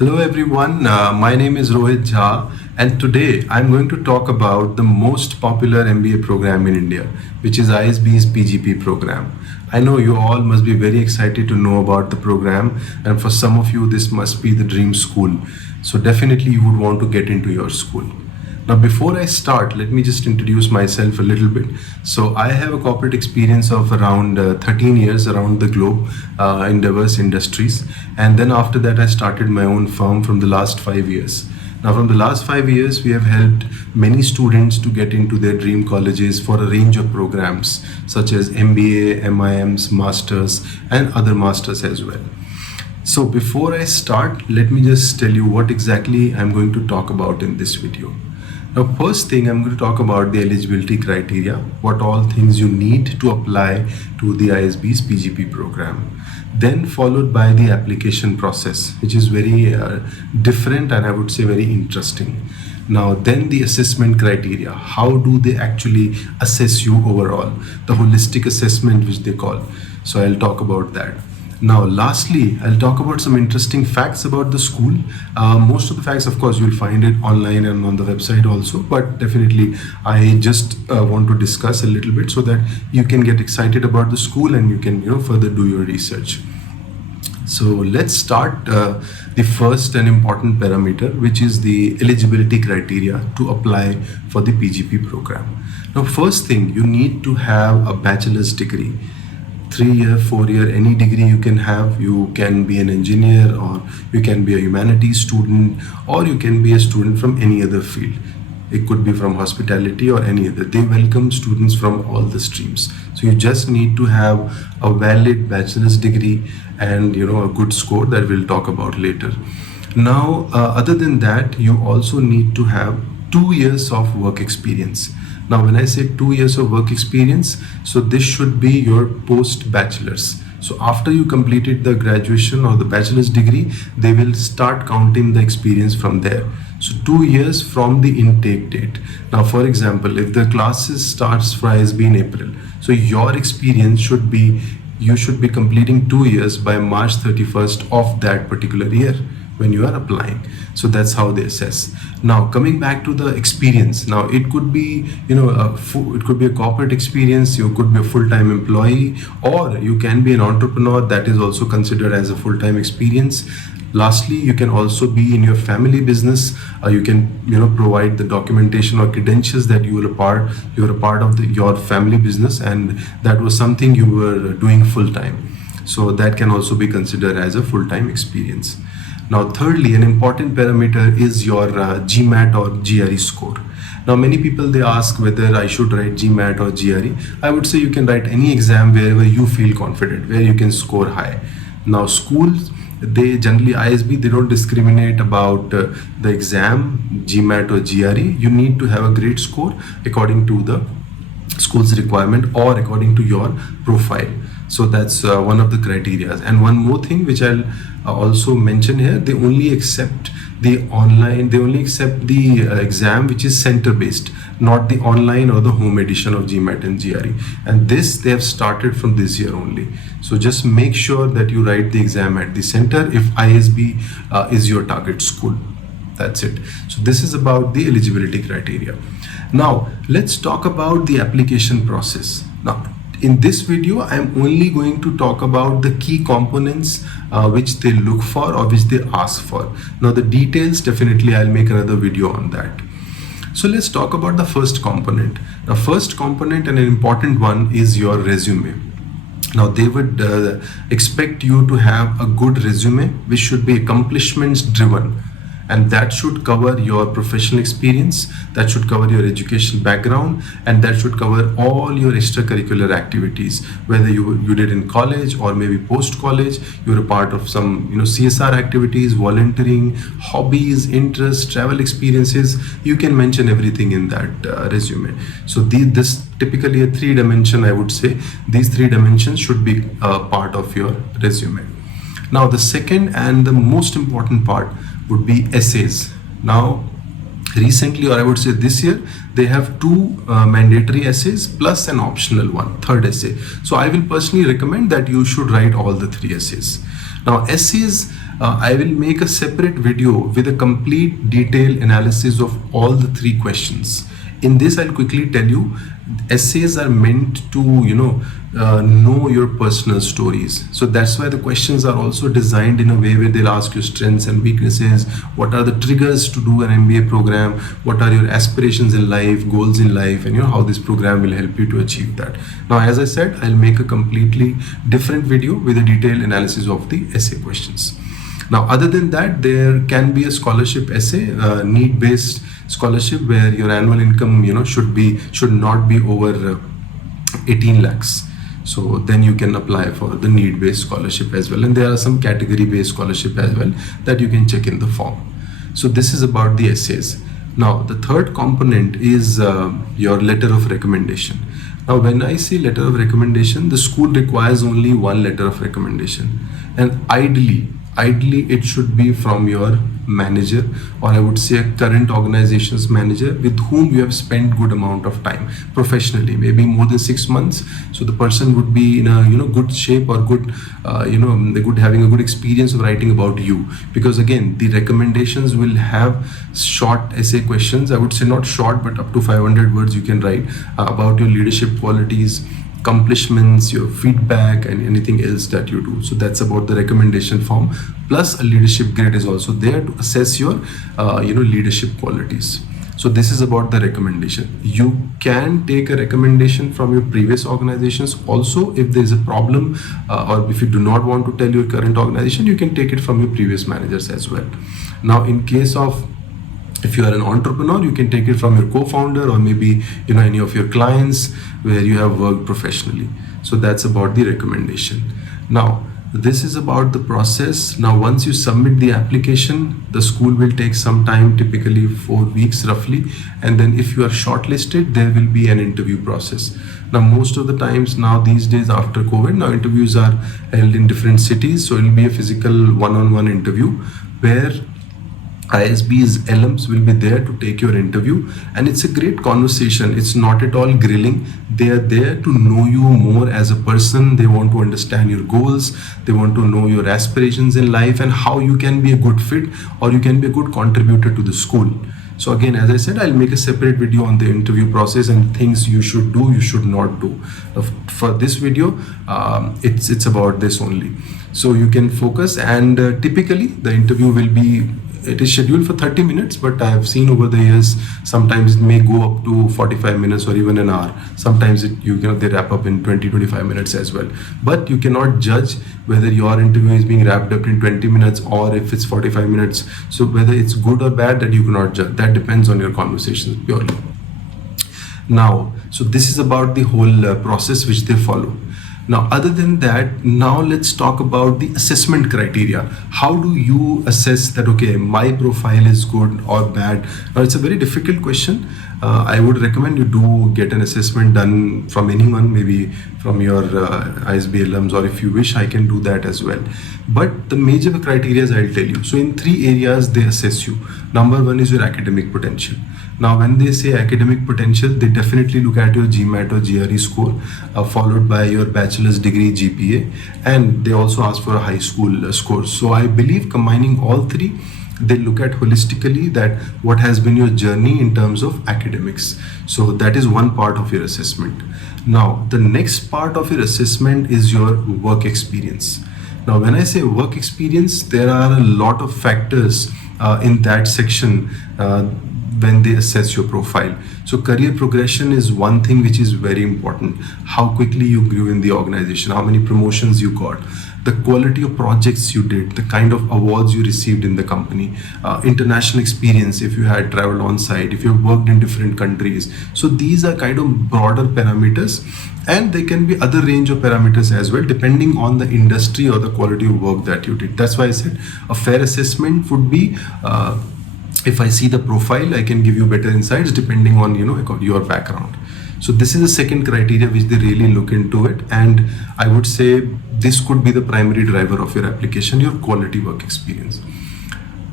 Hello everyone, my name is Rohit Jha, and today I'm going to talk about the most popular MBA program in India, which is ISB's PGP program. I know you all must be very excited to know about the program, and for some of you this must be the dream school. So definitely you would want to get into your school. Now, before I start, let me just introduce myself a little bit. So, I have a corporate experience of around 13 years around the globe in diverse industries. And then after that, I started my own firm from the last 5 years. Now, from the last 5 years, we have helped many students to get into their dream colleges for a range of programs such as MBA, MIMs, Masters, and other Masters as well. So, before I start, let me just tell you what exactly I'm going to talk about in this video. Now, first thing I'm going to talk about the eligibility criteria, what all things you need to apply to the ISB's PGP program. Then followed by the application process, which is very different and I would say very interesting. Now, then the assessment criteria, how do they actually assess you overall, the holistic assessment which they call. So I'll talk about that. Now, lastly, I'll talk about some interesting facts about the school. Most of the facts, of course, you'll find it online and on the website also, but definitely I just want to discuss a little bit so that you can get excited about the school and you can further do your research. So let's start the first and important parameter, which is the eligibility criteria to apply for the PGP program. Now, first thing, you need to have a bachelor's degree. 3-year, 4-year, any degree you can have. You can be an engineer, or you can be a humanities student, or you can be a student from any other field. It could be from hospitality or any other. They welcome students from all the streams. So you just need to have a valid bachelor's degree and a good score that we'll talk about later. Now, other than that, you also need to have 2 years of work experience. Now, when I say 2 years of work experience, so this should be your post-bachelor's. So after you completed the graduation or the bachelor's degree, they will start counting the experience from there. So 2 years from the intake date. Now, for example, if the classes starts for ISB in April, so your experience should be, you should be completing 2 years by March 31st of that particular year when you are applying. So that's how they assess. Now, coming back to the experience, now it could be it could be a corporate experience, you could be a full-time employee, or you can be an entrepreneur. That is also considered as a full-time experience. Lastly, you can also be in your family business. You can provide the documentation or credentials that you're a part of your family business, and that was something you were doing full-time. So that can also be considered as a full-time experience. Now, thirdly, an important parameter is your GMAT or GRE score. Now, many people, they ask whether I should write GMAT or GRE. I would say you can write any exam wherever you feel confident, where you can score high. Now, schools, they generally, ISB, they don't discriminate about the exam, GMAT or GRE. You need to have a great score according to the school's requirement or according to your profile. So that's one of the criteria. And one more thing which I'll also mention here, they only accept the exam which is center based, not the online or the home edition of GMAT and GRE. And this they have started from this year only. So just make sure that you write the exam at the center if ISB is your target school. That's it. So this is about the eligibility criteria. Now, let's talk about the application process. Now, in this video, I'm only going to talk about the key components which they look for or which they ask for. Now, the details, definitely I'll make another video on that. So let's talk about the first component. The first component, and an important one, is your resume. Now, they would expect you to have a good resume which should be accomplishments driven. And that should cover your professional experience, that should cover your educational background, and that should cover all your extracurricular activities, whether you did in college or maybe post-college, you're a part of some CSR activities, volunteering, hobbies, interests, travel experiences. You can mention everything in that resume. So this typically a 3-dimension, I would say. These 3 dimensions should be part of your resume. Now, the second and the most important part would be essays. Now, recently, or I would say this year, they have 2 mandatory essays plus an optional one, 3rd essay. So I will personally recommend that you should write all the 3 essays. Now, essays I will make a separate video with a complete detailed analysis of all the three questions. In this, I'll quickly tell you, essays are meant to, know your personal stories. So that's why the questions are also designed in a way where they'll ask you strengths and weaknesses, what are the triggers to do an MBA program, what are your aspirations in life, goals in life, and how this program will help you to achieve that. Now, as I said, I'll make a completely different video with a detailed analysis of the essay questions. Now, other than that, there can be a scholarship essay, need-based scholarship, where your annual income, should not be over 18 lakhs. So then you can apply for the need-based scholarship as well. And there are some category-based scholarship as well that you can check in the form. So this is about the essays. Now, the third component is your letter of recommendation. Now, when I say letter of recommendation, the school requires only one letter of recommendation. And ideally, it should be from your manager, or I would say a current organization's manager with whom you have spent good amount of time professionally, maybe more than 6 months. So the person would be in a good shape, or good having a good experience of writing about you. Because again, the recommendations will have short essay questions. I would say not short, but up to 500 words you can write about your leadership qualities, accomplishments, your feedback, and anything else that you do. So that's about the recommendation form. Plus a leadership grade is also there to assess your leadership qualities. So this is about the recommendation. You can take a recommendation from your previous organizations also. If there's a problem, or if you do not want to tell your current organization, you can take it from your previous managers as well. Now, in case of, if you are an entrepreneur, you can take it from your co-founder, or maybe any of your clients where you have worked professionally. So that's about the recommendation. Now, this is about the process. Now, once you submit the application, the school will take some time, typically 4 weeks roughly. And then if you are shortlisted, there will be an interview process. Now, most of the times now these days after COVID, now interviews are held in different cities. So it will be a physical one-on-one interview where ISB's alums will be there to take your interview, and it's a great conversation. It's not at all grilling. They are there to know you more as a person. They want to understand your goals. They want to know your aspirations in life and how you can be a good fit, or you can be a good contributor to the school. So again, as I said, I'll make a separate video on the interview process and things you should do, you should not do. For this video, it's about this only. So you can focus, and typically the interview will be, it is scheduled for 30 minutes, but I have seen over the years, sometimes it may go up to 45 minutes or even an hour. Sometimes they wrap up in 20-25 minutes as well. But you cannot judge whether your interview is being wrapped up in 20 minutes or if it's 45 minutes. So whether it's good or bad, that you cannot judge. That depends on your conversations purely. Now, so this is about the whole process which they follow. Now, other than that, now let's talk about the assessment criteria. How do you assess that, okay, my profile is good or bad? Now, it's a very difficult question. I would recommend you do get an assessment done from anyone, maybe from your ISB alums, or if you wish, I can do that as well. But the major criteria I'll tell you. So in 3 areas they assess you. Number 1 is your academic potential. Now, when they say academic potential, they definitely look at your GMAT or GRE score, followed by your bachelor's degree GPA, and they also ask for a high school score. So I believe combining all 3, they look at holistically that what has been your journey in terms of academics. So that is one part of your assessment. Now, the next part of your assessment is your work experience. Now, when I say work experience, there are a lot of factors in that section when they assess your profile. So career progression is one thing which is very important. How quickly you grew in the organization, how many promotions you got, the quality of projects you did, the kind of awards you received in the company, international experience, if you had traveled on site, if you worked in different countries. So these are kind of broader parameters, and there can be other range of parameters as well, depending on the industry or the quality of work that you did. That's why I said a fair assessment would be, if I see the profile, I can give you better insights depending on your background. So this is the second criteria which they really look into it, and I would say this could be the primary driver of your application, your quality work experience.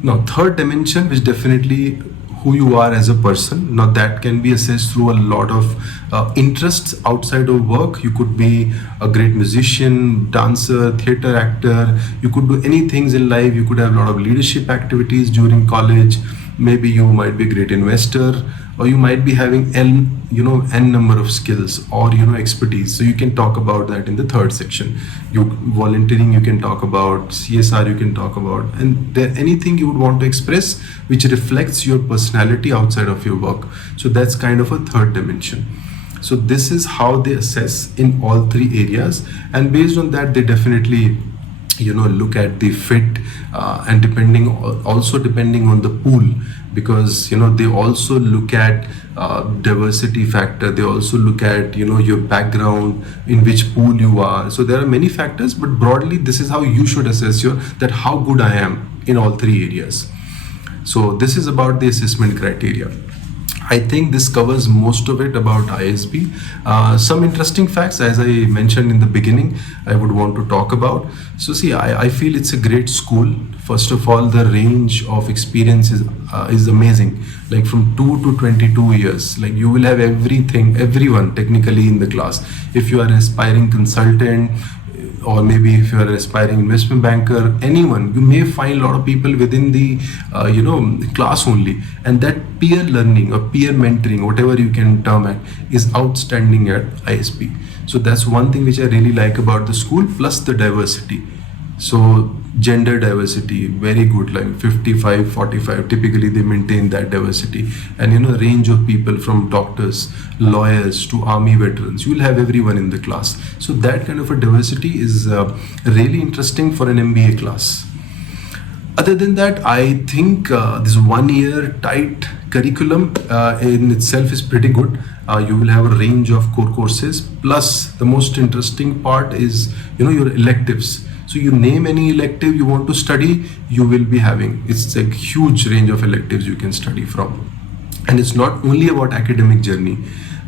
Now, third dimension, which definitely who you are as a person. Now that can be assessed through a lot of interests outside of work. You could be a great musician, dancer, theater actor. You could do any things in life. You could have a lot of leadership activities during college. Maybe you might be a great investor, or you might be having n number of skills or expertise. So you can talk about that in the third section. You volunteering, you can talk about CSR, you can talk about, and there anything you would want to express which reflects your personality outside of your work. So that's kind of a third dimension. So this is how they assess in all three areas, and based on that they definitely look at the fit, and depending on the pool, because they also look at diversity factor. They also look at your background, in which pool you are. So there are many factors, but broadly this is how you should assess that how good I am in all three areas. So this is about the assessment criteria. I think this covers most of it about ISB. Some interesting facts, as I mentioned in the beginning, I would want to talk about. So see, I feel it's a great school. First of all, the range of experience is amazing. Like from 2 to 22 years, like you will have everyone technically in the class. If you are an aspiring consultant, or maybe if you are an aspiring investment banker, anyone, you may find a lot of people within the class only, and that peer learning or peer mentoring, whatever you can term it, is outstanding at ISB. So that's one thing which I really like about the school, plus the diversity. So gender diversity, very good, like 55-45, typically they maintain that diversity. And range of people from doctors, lawyers to army veterans, you will have everyone in the class. So that kind of a diversity is really interesting for an MBA class. Other than that, I think this 1 year tight curriculum in itself is pretty good. You will have a range of core courses, plus the most interesting part is your electives. So you name any elective you want to study, you will be having. It's a huge range of electives you can study from. And it's not only about academic journey.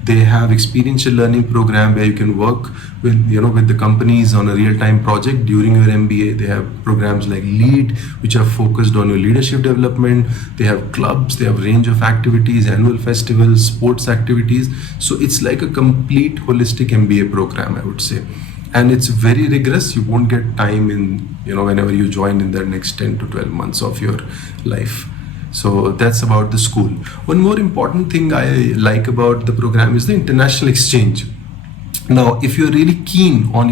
They have experiential learning program where you can work with the companies on a real-time project during your MBA. They have programs like LEAD, which are focused on your leadership development. They have clubs, they have range of activities, annual festivals, sports activities. So it's like a complete holistic MBA program, I would say. And it's very rigorous. You won't get time in, whenever you join in the next 10 to 12 months of your life. So that's about the school. One more important thing I like about the program is the international exchange. Now, if you're really keen on,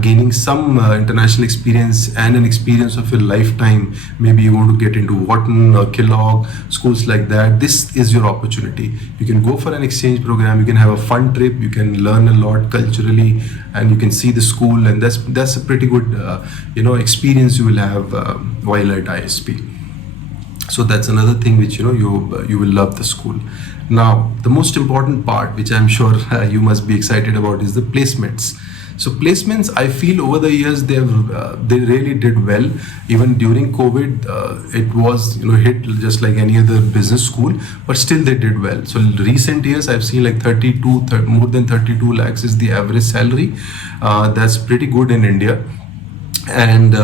gaining some international experience and an experience of your lifetime, maybe you want to get into Wharton or Kellogg, schools like that, this is your opportunity. You can go for an exchange program, you can have a fun trip, you can learn a lot culturally, and you can see the school, and that's a pretty good, experience you will have while at ISP. So that's another thing which you will love the school. Now, the most important part, which I'm sure you must be excited about, is the placements. So placements, I feel over the years they really did well. Even during COVID, it was hit just like any other business school, but still they did well. So recent years, I've seen like more than 32 lakhs is the average salary. That's pretty good in India. And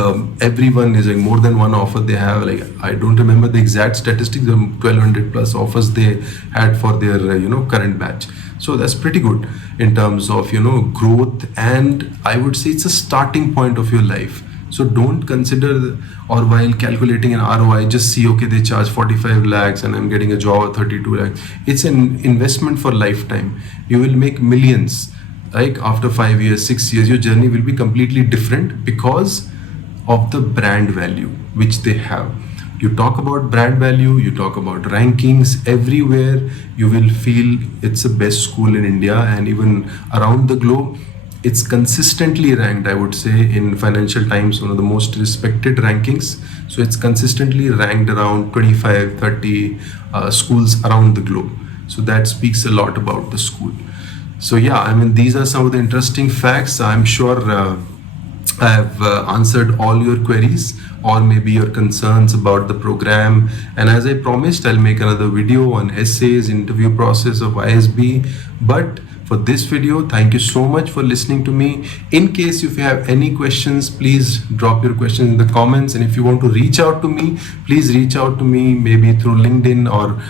everyone is like more than one offer they have. Like I don't remember the exact statistics, the 1200 plus offers they had for their current batch. So that's pretty good in terms of growth, and I would say it's a starting point of your life. So don't consider, or while calculating an ROI, just see, okay, they charge 45 lakhs and I'm getting a job at 32 lakhs. It's an investment for lifetime. You will make millions. Like after 5 years, 6 years, your journey will be completely different because of the brand value which they have. You talk about brand value, you talk about rankings everywhere, you will feel it's the best school in India, and even around the globe. It's consistently ranked, I would say, in Financial Times, one of the most respected rankings. So it's consistently ranked around 25, 30 schools around the globe. So that speaks a lot about the school. So yeah, I mean, these are some of the interesting facts. I'm sure I have answered all your queries or maybe your concerns about the program. And as I promised, I'll make another video on essays, interview process of ISB. But for this video. Thank you so much for listening to me. In case if you have any questions, please drop your questions in the comments. And if you want to reach out to me, please reach out to me maybe through LinkedIn, or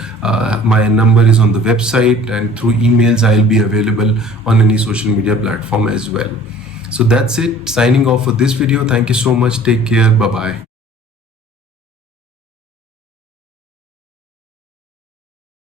my number is on the website, and through emails I'll be available on any social media platform as well. So that's it. Signing off for this video. Thank you so much. Take care. Bye-bye.